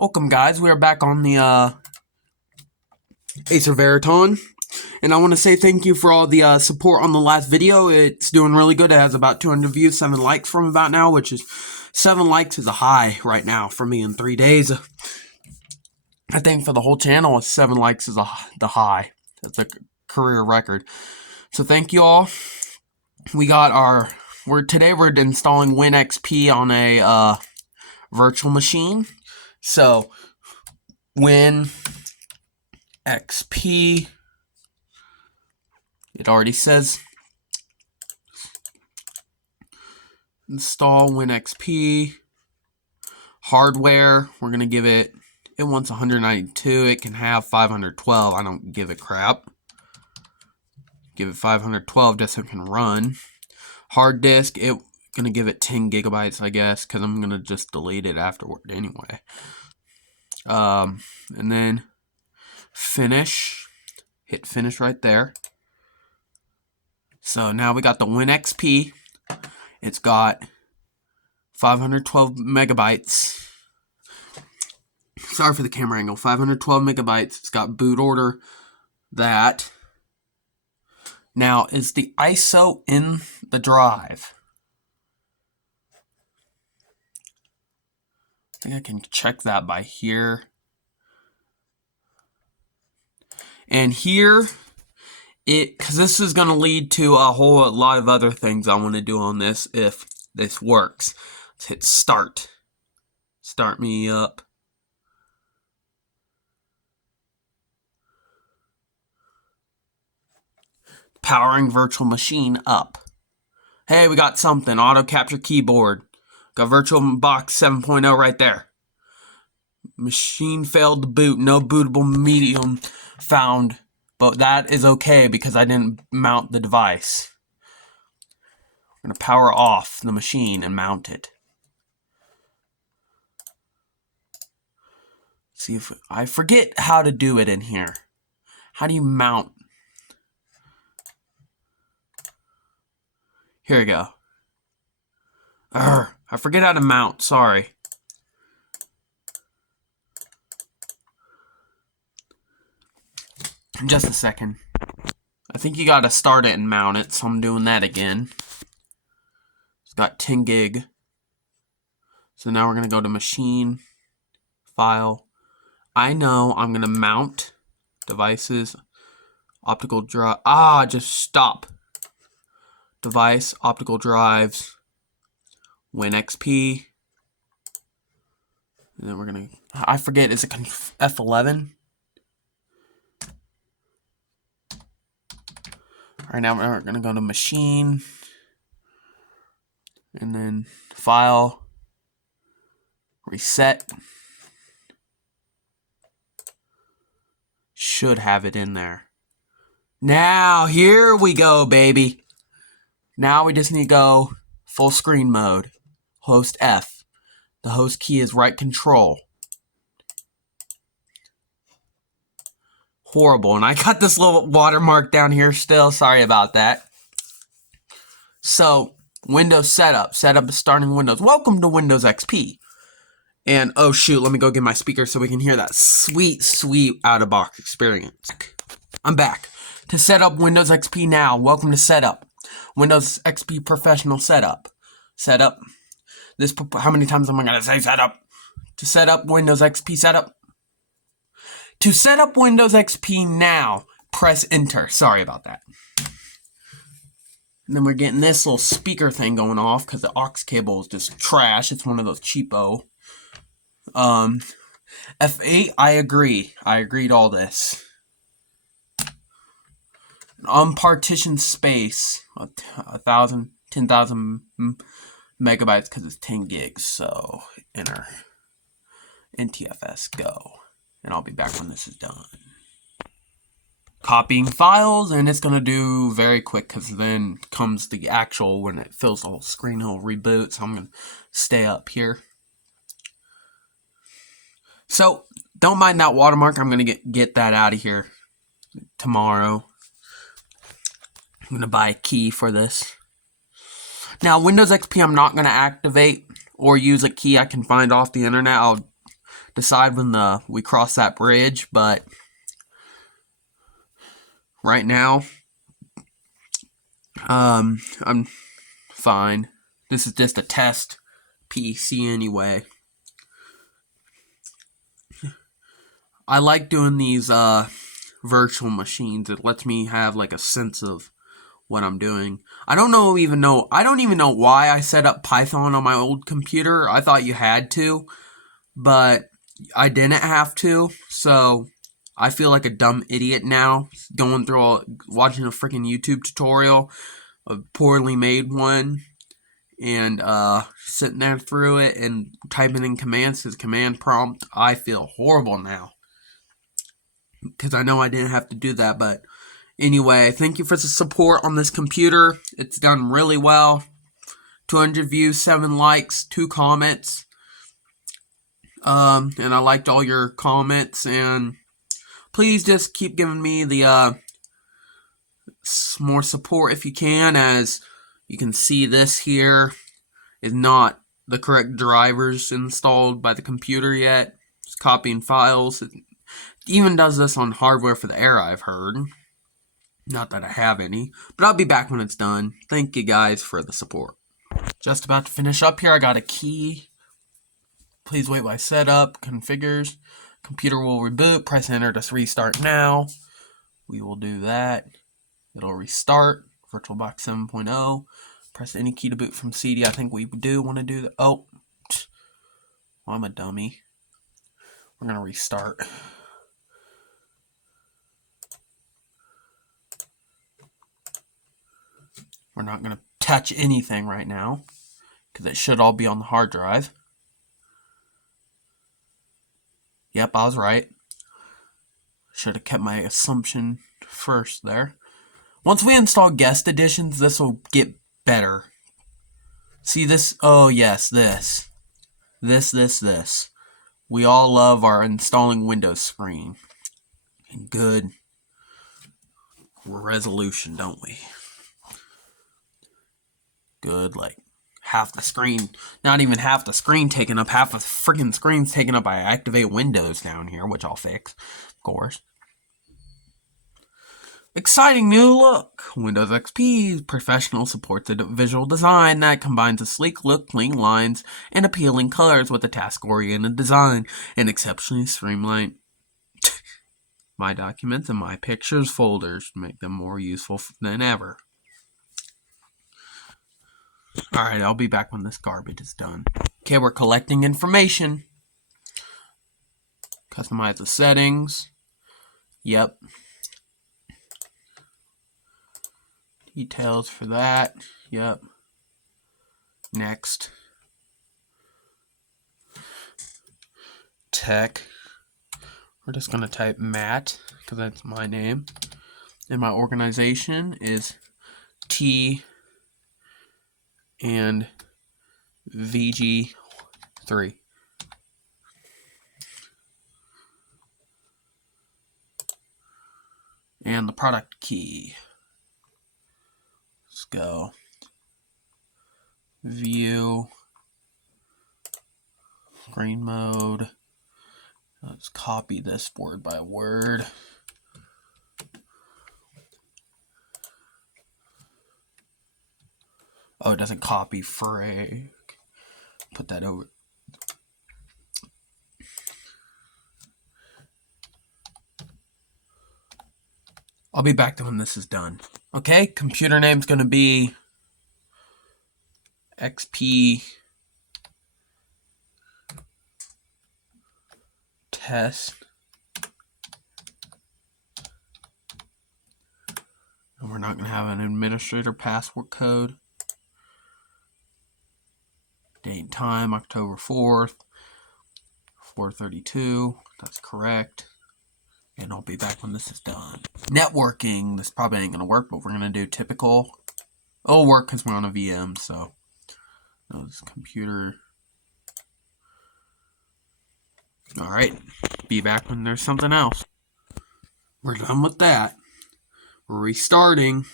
Welcome guys, we are back on the Acer Veriton, and I want to say thank you for all the support on the last video. It's doing really good. It has about 200 views, 7 likes from about now, which is 7 likes is a high right now for me in 3 days. I think for the whole channel, 7 likes is the high. That's a career record. So thank you all. We got today we're installing WinXP on a virtual machine. So WinXP, it already says install WinXP. Hardware, we're gonna give it wants 192, it can have 512. I don't give a crap. Give it 512 just so it can run. Hard disk, gonna give it 10 gigabytes, I guess, because I'm gonna just delete it afterward anyway. And then finish. Hit finish right there. So now we got the WinXP. It's got 512 megabytes. Sorry for the camera angle. 512 megabytes. It's got boot order. That. Now, is the ISO in the drive? I think I can check that by here. And here, because this is going to lead to a whole lot of other things I want to do on this if this works. Let's hit start. Start me up. Powering virtual machine up. Hey, we got something. Auto capture keyboard. Got VirtualBox 7.0 right there. Machine failed to boot. No bootable medium found. But that is okay because I didn't mount the device. I'm going to power off the machine and mount it. See if I forget how to do it in here. How do you mount? Here we go. I forget how to mount. Sorry. Just a second. I think you gotta start it and mount it, so I'm doing that again. It's got 10 gig. So now we're gonna go to machine, file. I know I'm gonna mount devices, optical drive. Just stop. Device, optical drives, WinXP. And then we're gonna, I forget, is it F11? Alright, now we're gonna go to machine, and then file, reset. Should have it in there. Now, here we go, baby. Now we just need to go full screen mode. Host F. The host key is right control. Horrible. And I got this little watermark down here still. Sorry about that. So, Windows setup. Setup is starting Windows. Welcome to Windows XP. And, oh shoot, let me go get my speaker so we can hear that sweet, sweet out-of-box experience. I'm back. To set up Windows XP now, welcome to setup. Windows XP Professional Setup. Setup. How many times am I going to say setup? To set up Windows XP setup. To set up Windows XP now, press enter. Sorry about that. And then we're getting this little speaker thing going off because the aux cable is just trash. It's one of those cheapo. F8, I agree. I agreed all this. Unpartitioned space, 10,000 megabytes because it's 10 gigs. So enter NTFS go, and I'll be back when this is done. Copying files, and it's gonna do very quick because then comes the actual when it fills the whole screen, it'll reboot. So I'm gonna stay up here. So don't mind that watermark. I'm gonna get that out of here tomorrow. I'm going to buy a key for this. Now, Windows XP I'm not going to activate or use a key I can find off the internet. I'll decide when we cross that bridge, but right now, I'm fine. This is just a test PC anyway. I like doing these virtual machines. It lets me have like a sense of what I'm doing. I don't even know why I set up Python on my old computer. I thought you had to, but I didn't have to. So I feel like a dumb idiot now, going through watching a freaking YouTube tutorial, a poorly made one, and sitting there through it and typing in commands as command prompt. I feel horrible now because I know I didn't have to do that. But anyway, thank you for the support on this computer. It's done really well. 200 views, 7 likes, 2 comments. And I liked all your comments, and please just keep giving me the more support if you can. As you can see, this here is not the correct drivers installed by the computer yet. It's copying files. It even does this on hardware for the air, I've heard. Not that I have any, but I'll be back when it's done. Thank you guys for the support. Just about to finish up here. I got a key. Please wait while I set up. Configures. Computer will reboot. Press enter to restart now. We will do that. It'll restart. VirtualBox 7.0. Press any key to boot from CD. I think we do want to do that. Oh, well, I'm a dummy. We're going to restart. We're not going to touch anything right now, because it should all be on the hard drive. Yep, I was right. Should have kept my assumption first there. Once we install guest editions, this will get better. See this? Oh yes, this. We all love our installing Windows screen. And good resolution, don't we? Good, like half the screen, not even half the screen taken up, half the freaking screen's taken up by Activate Windows down here, which I'll fix, of course. Exciting new look! Windows XP professional supports a visual design that combines a sleek look, clean lines, and appealing colors with a task-oriented design and exceptionally streamlined My Documents and My Pictures folders to make them more useful than ever. Alright, I'll be back when this garbage is done. Okay, we're collecting information. Customize the settings. Yep. Details for that. Yep. Next. Tech. We're just going to type Matt, because that's my name. And my organization is T and VG3. And the product key. Let's go. View. Screen mode. Let's copy this word by word. Oh, it doesn't copy frick. Put that over. I'll be back to when this is done. Okay, computer name's gonna be XP test. And we're not gonna have an administrator password code. Date and time, October 4th, 4:32. That's correct. And I'll be back when this is done. Networking. This probably ain't going to work, but we're going to do typical. It'll work because we're on a VM, so. No, this computer. Alright. Be back when there's something else. We're done with that. We're restarting.